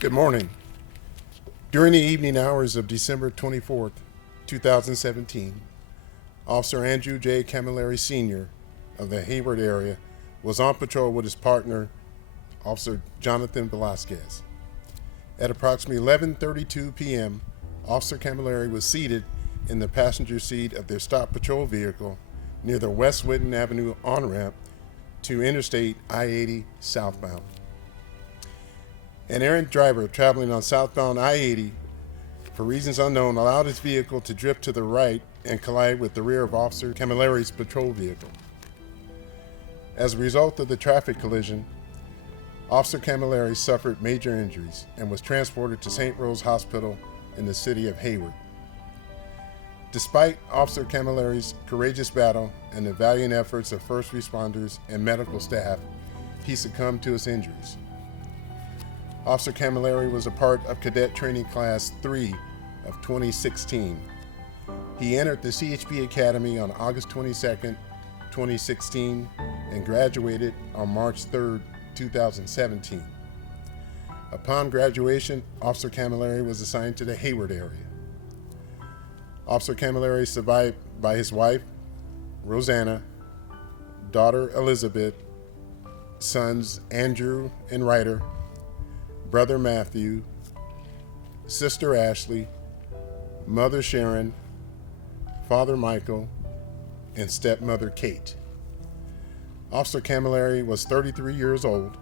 Good morning. During the evening hours of December 24th, 2017, Officer Andrew J. Camilleri Sr. of the Hayward area was on patrol with his partner, Officer Jonathan Velasquez. At approximately 11:32 p.m., Officer Camilleri was seated in the passenger seat of their stop patrol vehicle near the West Whitten Avenue on-ramp to Interstate I-80 southbound. An errant driver traveling on southbound I-80, for reasons unknown, allowed his vehicle to drift to the right and collide with the rear of Officer Camilleri's patrol vehicle. As a result of the traffic collision, Officer Camilleri suffered major injuries and was transported to St. Rose Hospital in the city of Hayward. Despite Officer Camilleri's courageous battle and the valiant efforts of first responders and medical staff, he succumbed to his injuries. Officer Camilleri was a part of Cadet Training Class 3 of 2016. He entered the CHP Academy on August 22, 2016, and graduated on March 3, 2017. Upon graduation, Officer Camilleri was assigned to the Hayward area. Officer Camilleri survived by his wife, Rosanna, daughter Elizabeth, sons Andrew and Ryder, brother Matthew, sister Ashley, mother Sharon, father Michael, and stepmother Kate. Officer Camilleri was 33 years old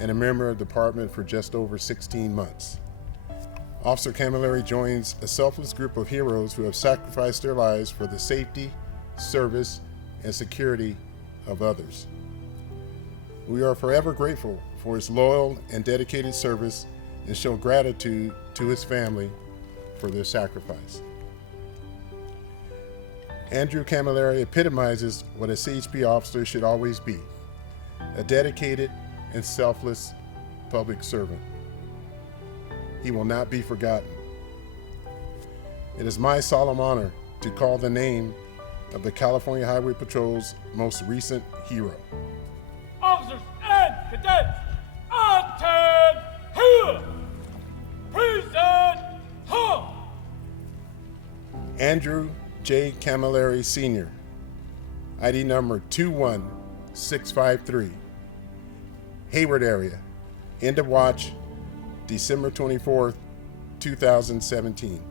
and a member of the department for just over 16 months. Officer Camilleri joins a selfless group of heroes who have sacrificed their lives for the safety, service, and security of others. We are forever grateful for his loyal and dedicated service and show gratitude to his family for their sacrifice. Andrew Camilleri epitomizes what a CHP officer should always be: a dedicated and selfless public servant. He will not be forgotten. It is my solemn honor to call the name of the California Highway Patrol's most recent hero. Officers and cadets, attend here! Present home! Andrew J. Camilleri Sr., ID number 21653, Hayward area, end of watch, December 24th, 2017.